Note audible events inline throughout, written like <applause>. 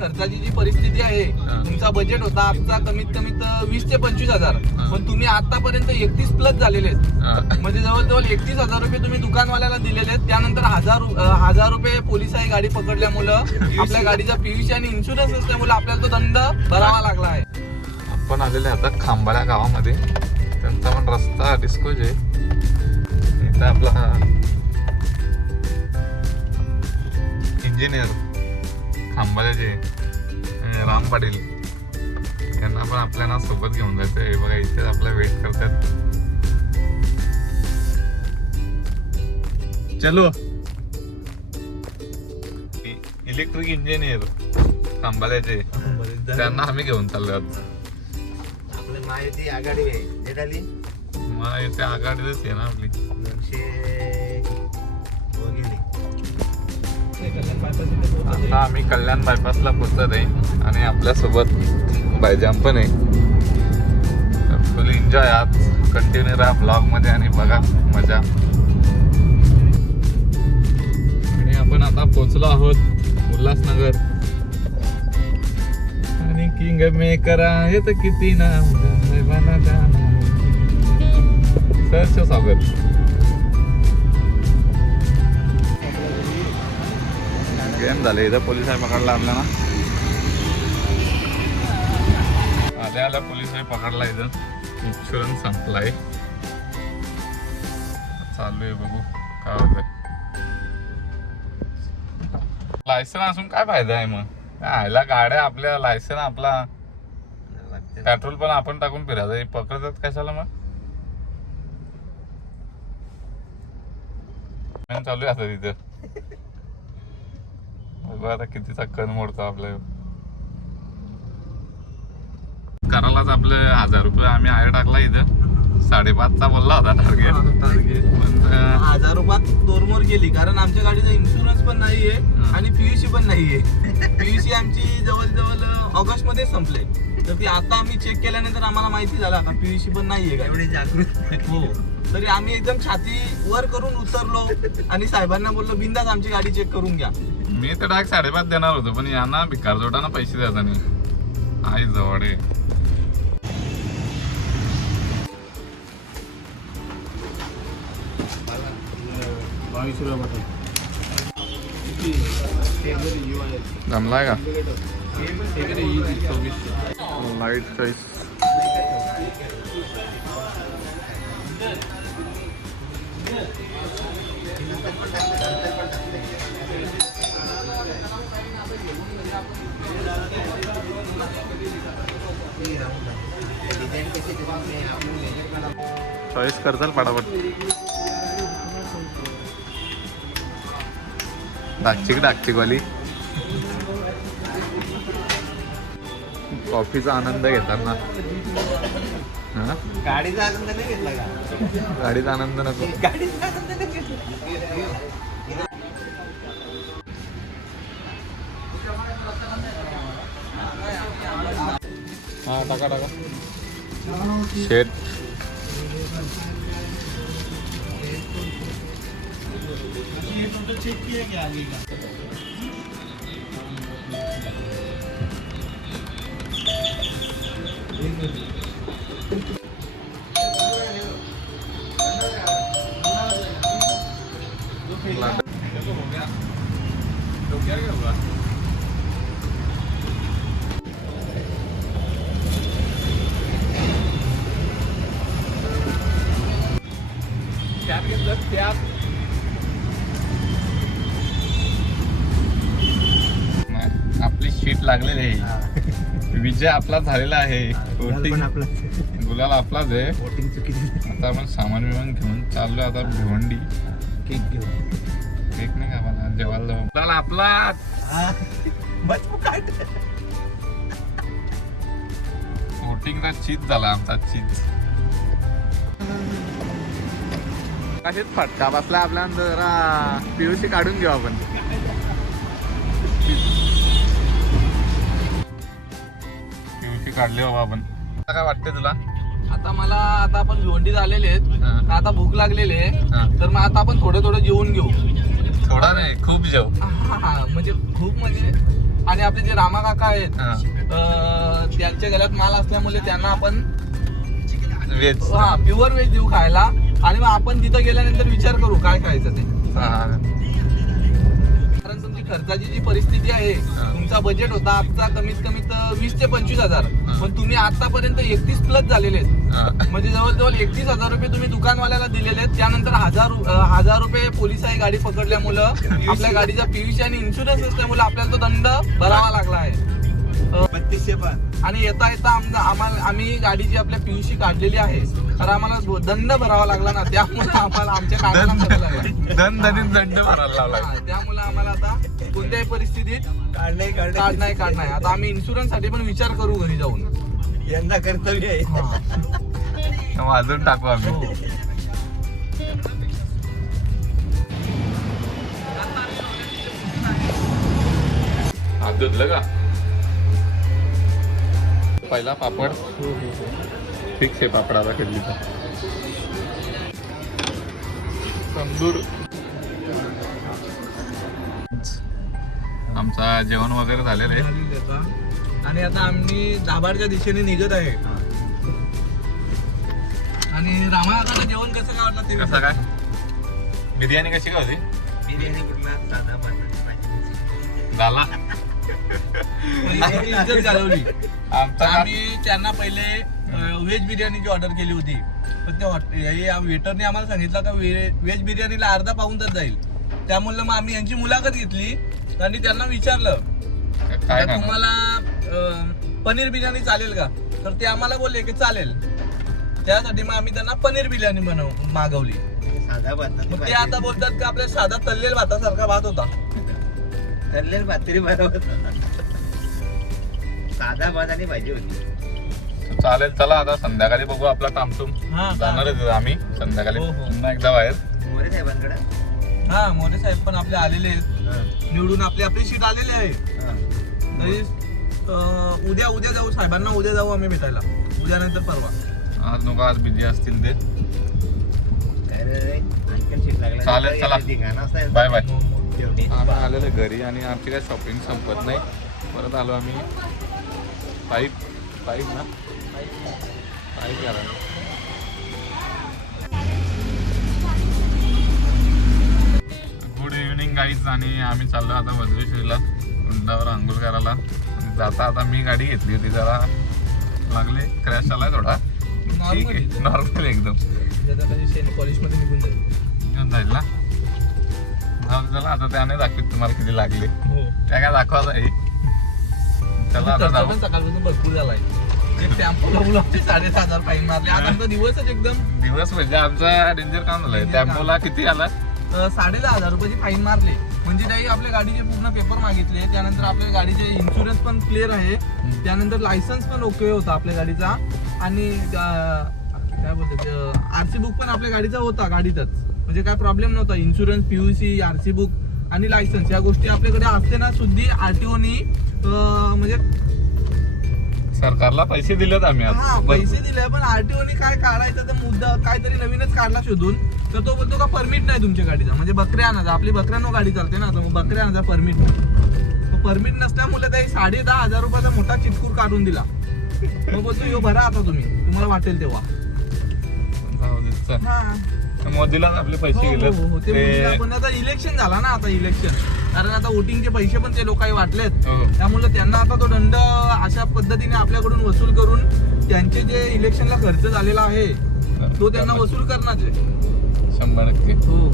खर्चाची जी परिस्थिती आहे हा. तुमचा बजेट होता आजचा कमीत कमीत वीस ते पंचवीस हजार. हा. पण तुम्ही आतापर्यंत एकतीस प्लस झालेले आहेत. हा. म्हणजे जवळजवळ एकतीस हजार रुपये तुम्ही दुकानवाल्याला दिलेले आहेत. त्यानंतर हजार रु- अं, हजार रुपये पोलिसांनी गाडी पकडल्यामुळं <laughs> आपल्या गाडीचा पीयूसी आणि इन्शुरन्स असल्यामुळे आपल्याला तो दंड भरावा लागला आहे. आपण आलेले आता खांबाळ्या गावामध्ये. त्यांचा पण रस्ता डिस्कोज आहे इथं आपला इंजिनियर खांबाळ्याचे अं, राम पाटील यांना पण आपल्याला सोबत घेऊन जायचं हे बघा इथे आपला वेट करतात. चलो. इलेक्ट्रिक इंजिनियर खांबाळ्याचे त्यांना आम्ही घेऊन चाललो आहोत आपलं माहिती आघाडी आहे. इथे आघाडीच आहे ना आपली. आता आम्ही कल्याण बायपासला पोचत आहे आणि आपल्यासोबत बायजाम पण आहे. फुल एन्जॉय आज. कंटिन्यू राहा ब्लॉगमध्ये आणि बघा मजा. आणि आपण आता पोचलो आहोत उल्हासनगर. आणि किंग मेकर आहे तर किती ना सहर्ष स्वागत गेम झाले. इथं पोलिसांनी पकडला आपल्याला. आल्या आल्या पोलिसांनी पकडला इथं. इन्शुरन्स संपलाय. चालू आहे बघू काय होत लायसन असून काय फायदा आहे मग? काय ह्याला गाड्या आपल्या लायसन आपला. पेट्रोल पण आपण टाकून फिरायचं पकडतात कशाला मग? चालू आहे आता तिथं. बघू आता कितीचा कण मोडतो आपल्या करायलाच आपले हजार रुपये आम्ही आहे टाकला इथं. साडेपाचचा बोलला होता टार्गेट हजार रुपयात दोरमोर गेली कारण आमच्या गाडीचा इन्शुरन्स पण नाहीये हा. आणि पीयूसी पण नाहीये. पीयूसी आमची जवळजवळ ऑगस्टमध्ये संपले. तर ती आता आम्ही चेक केल्यानंतर आम्हाला माहिती झाला का पीयूसी पण नाहीये गाडी. एवढी जागृत. हो. तरी आम्ही एकदम छाती वर करून उतरलो आणि साहेबांना बोललो बिंदास आमची गाडी चेक करून घ्या. मी तर डायरेक्ट साडेपाच देणार होतो पण यांना भिकार जोटाना पैसे द्यायचा नाही आई जवळ आहे. बावीस रुपये जमलाय का? लाइट चॉईस करचाल पटापट डाकचिक डाकचिक वाली कॉफीचा आनंद घेताना. गाडीचा आनंद नाही घेतला का? गाडीचा आनंद नको. गाडीचा आनंद नाही घेतला. हा टाका टाका. शेट त्यात घेतलं त्यात आपली शीट लागलेली आहे विजय आपला झालेला आहे. आपला गुलाल आपलाच आहे. वोटिंग चुकीची आता आपण सामान विमान घेऊन चाललो आता भिवंडी. केक घेऊन. केक नाही का मला जेवायला. गुलाल वोटिंगचा चीज झाला आमचा चीज. कशीच फटका बसला आपल्या जरा. पीयूसी काढून घेऊ आपण. काढली बाबा आपण. आता काय वाटतंय तुला? आता मला आता आपण भिवंडीत आलेले आहेत. आता भूक लागलेली आहे. तर मग आता आपण थोडं थोडं जेवून घेऊ. थोडा नाही खूप जेव. हा, हा, म्हणजे खूप म्हणजे? आणि आपले जे रामा काका आहेत. अं, त्यांच्या गळ्यात माल असल्यामुळे त्यांना आपण व्हेज हा प्युअर व्हेज देऊ खायला. आणि मग आपण तिथं गेल्यानंतर विचार करू काय खायचं ते. हा. खर्चाची जी परिस्थिती आहे. तुमचा बजेट होता आजचा कमीत कमीत वीस ते पंचवीस हजार. पण तुम्ही आतापर्यंत एकतीस प्लस झालेले आहेत. म्हणजे जवळजवळ एकतीस हजार रुपये तुम्ही दुकानवाल्याला दिलेले त्यानंतर हजार हजार रुपये पोलिसांनी गाडी पकडल्यामुळं <laughs> आपल्या गाडीचा पीयूसी आणि इन्शुरन्स असल्यामुळे आपल्याला तो दंड भरावा लागला आहे बत्तीसशे पाच आणि येता येता आमचा आम्हाला आम्ही गाडीची आपल्या पीयूसी काढलेली आहे तर आम्हाला दंड भरावा लागला ना त्यामुळे आम्हाला आमच्या लागला. दनीत दंड भरायला हा, त्यामुळे आम्हाला आता कोणत्याही परिस्थितीत काढणे कार्ड नाही कार्ड नाही आता आम्ही इन्शुरन्ससाठी पण विचार करू घरी जाऊन. यंदा कर्तव्य आहे. हा. अजून टाकू आम्ही. हो. हात धुतलं का? पहिला पापड. फिक्स आहे पापडाचा कधीचा तंदूर. आमचा जेवण वगैरे झालेलं आहे. आणि आता आम्ही दाभाडच्या दिशेने निघत आहे. आणि रामाला जेवण कसं काय वाटलं ते कसं काय? बिर्याणी कशी काय होती? बिर्याणी कुठला? साधा झाला इज्जत घालवली. आम्ही त्यांना पहिले व्हेज बिर्याणीची ऑर्डर केली होती. पण त्या वेटरने आम्हाला सांगितलं का व्हेज बिर्याणीला अर्धा पाऊन तास जाईल. त्यामुळे मग आम्ही यांची मुलाखत घेतली आणि त्यांना विचारलं तर? तुम्हाला पनीर बिर्याणी चालेल का? तर ते आम्हाला बोलले की चालेल. त्यासाठी मग आम्ही त्यांना पनीर बिर्याणी बनव मागवली. साधा बटाटा मग ते आता बोलतात का आपल्या साधा तल्लेल भातासारखा भात होता. ठरलेल भातरी बरोबर. साधा भात आणि भाजी होती. चालेल चला आता संध्याकाळी बघू आपला टामटूम हा जाणारच आहे आम्ही संध्याकाळी. हो, हो. पुन्हा एकदा बाहेर. मोरे साहेबांकडे? हा मोरे साहेब पण आपले आलेले आहेत. निवडून आपली आपली सीट आलेली आहे. तरी अं, उद्या उद्या जाऊ. साहेबांना उद्या जाऊ आम्ही भेटायला. उद्या नंतर परवा. आज नको आज बिझी असतील ते. चालेल, चला. Bye bye. आम्ही आलेलो घरी आणि आमची काय शॉपिंग संपत नाही. परत आलो आम्ही. पाईप पाईप ना? पाईप घ्यायला गुड इव्हनिंग गाईज आणि आम्ही चाललो आता वज्रेश्वरीला उंडावर आंघोळ करायला. आणि जाता आता मी गाडी घेतली होती. जरा लागले. क्रॅश आलाय थोडा. ठीक आहे. नॉर्मल एकदम. कॉलेजमध्ये निघून जाईल ना? जाऊ चला आता त्याने दाखवीत तुम्हाला किती लागले. हो. त्या काय दाखवायचं आहे? चला आता जाऊ. सकाळपासून भरपूर <laughs> आमचे साडेसहा हजार फाईन मारले. आमचा दिवसच एकदम दिवस म्हणजे आमचा डेंजर काम झालंय? टॅम्पोला किती आला? अं, साडेदहा हजार रुपयाची फाईन मारले. म्हणजे त्याही आपल्या गाडीचे पूर्ण पेपर मागितले. त्यानंतर आपल्या गाडीचे इन्शुरन्स पण क्लिअर आहे. त्यानंतर लायसन्स पण ओके होता आपल्या गाडीचा. आणि काय बोलतात आरसी बुक पण आपल्या गाडीचा होता गाडीतच. म्हणजे काय प्रॉब्लेम नव्हता. इन्शुरन्स पीयूसी आरसी बुक आणि लायसन्स या गोष्टी आपल्याकडे असते ना सुद्धी आरटीओनी म्हणजे सरकारला पैसे दिलेत आम्ही हा पैसे दिले पण आरटीओने काय काढायचं तर मुद्दा काहीतरी नवीनच काढला शोधून तर तो बोलतो का परमिट नाही तुमच्या गाडीचा. म्हणजे बकऱ्या आणायचा आपली बकऱ्यानो गाडी चालते ना तर मग बकऱ्या आणायचा परमिट नाही. परमिट नसल्यामुळे त्याही साडे दहा हजार रुपयाचा मोठा चिटकूर काढून दिला. मग बोलतो यो भरा आता तुम्ही. तुम्हाला वाटेल तेव्हा. जाऊ दे, चल. हा. मोदीला आपले पैसे हो, गेले हो, हो, ते बोलले पण आता इलेक्शन झाला ना आता इलेक्शन कारण आता वोटिंगचे पैसे पण ते लोकांनी वाटलेत. हो. त्यामुळे त्यांना आता तो दंड अशा पद्धतीने आपल्याकडून वसूल करून त्यांचे जे इलेक्शनला खर्च झालेला आहे तो त्यांना वसूल करणार आहे. शंभर टक्के. हो हो.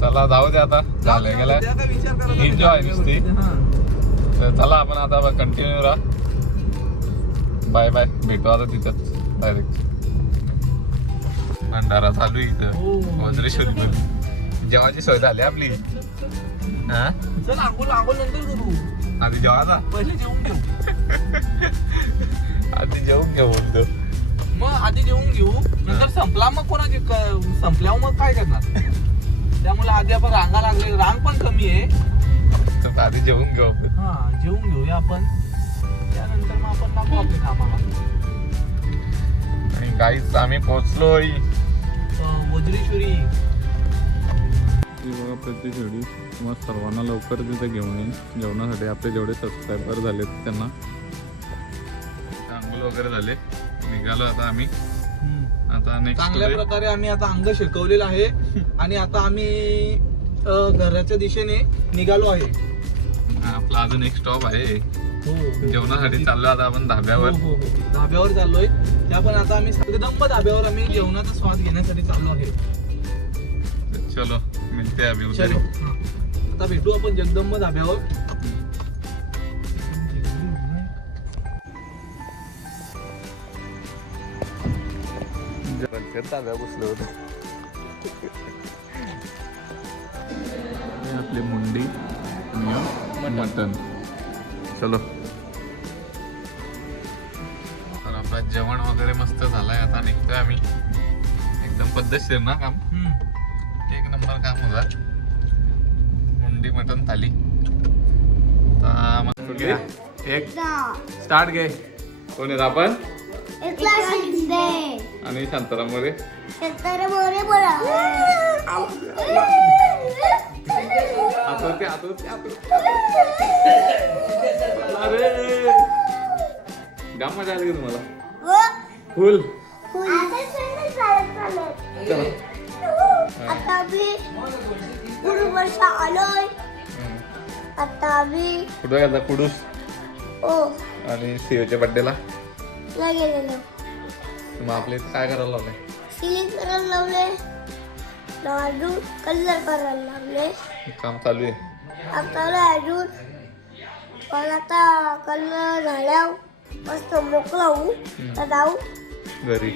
चला जाऊ दे आता. त्या काय विचार Enjoy. नुसती. हा. तर चला आपण आता कंटिन्यू राहा. बाय बाय भेटू आता तिथंच. डायरेक्ट भंडारा चालू हो. इथं. वज्रेश्वरी पण. जेवायची सोय झाली आपली? हा? चल आंघोळ आंघोळ नंतर करू. आधी जेवायला पहिले जेवून घेऊ. <laughs> आधी जेवून घेऊ बोलतो मग आधी जेवून घेऊ. नंतर संपला मग कोणाचे संपल्यावर मग काय करणार? त्यामुळे आधी आपण रांगा लागले. रांग पण कमी आहे. तर आधी जेवून घेऊ आपण. हा जेवून घेऊया आपण. त्यानंतर मग आपण लागू आपल्या कामाला. आणि गाईच आम्ही पोहोचलोय. वज्रेश्वरी बघा प्रति शेवटी मग सर्वांना लवकर तिथे घेऊन येईन. जेवणासाठी आपले जेवढे सबस्क्रायबर झालेत त्यांना. आंघोळ वगैरे झाले. निघालो आता आम्ही. आता चांगल्या प्रकारे आम्ही आता अंग शिकवलेलं आहे. <laughs> आणि आता आम्ही घराच्या दिशेने निघालो आहे. आपला अजून एक स्टॉप आहे. जेवणासाठी चाललो आता आपण धाब्यावर. हो, हो, हो. धाब्यावर चाललोय. त्या पण आता आम्ही जगदंब धाब्यावर आम्ही जेवणाचा स्वाद घेण्यासाठी चाललो आहे. चलो मिळते अभी चलो हा. आता भेटू आपण जगदंब धाब्यावर. धाब्या बसलो होतो. आपली मुंडी मटन चलो. आपला जेवण वगैरे मस्त झालंय आता निघतोय आम्ही. एकदम पद्धतशीर ना काम. एक नंबर काम होता. मुंडी मटन थाली. आता? एक. स्टार्ट घे. कोण आहेत आपण? आणि शांताराम आतोरते <laughs> अरे. जाम मजा आली का तुम्हाला? फुल. चला आता मी पुढे वर्ष आलोय. आता मी कुठं गेला कुडूस? ओ. आणि सीओच्या बड्डेला नाही गेलेलो. मग आपल्या इथे काय करायला लावलंय? सिलिंग करायला लावले अजून कलर करायला लागले काम चालू आहे. आता अजून. पण आता कलर झाल्या मस्त मोकळा होऊ. तर जाऊ. घरी.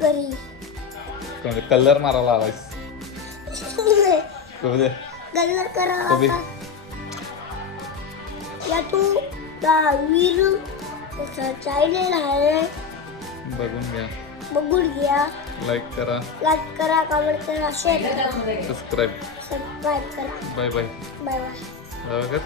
घरी. कलर मारायला करू दे. कलर? आता या तू वीर चॅनल आहे. बघून घ्या. बघून घ्या. लाईक करा. लाईक करा कमेंट करा शेअर करा. सबस्क्राईब सबस्क्राईब करा. Bye bye bye bye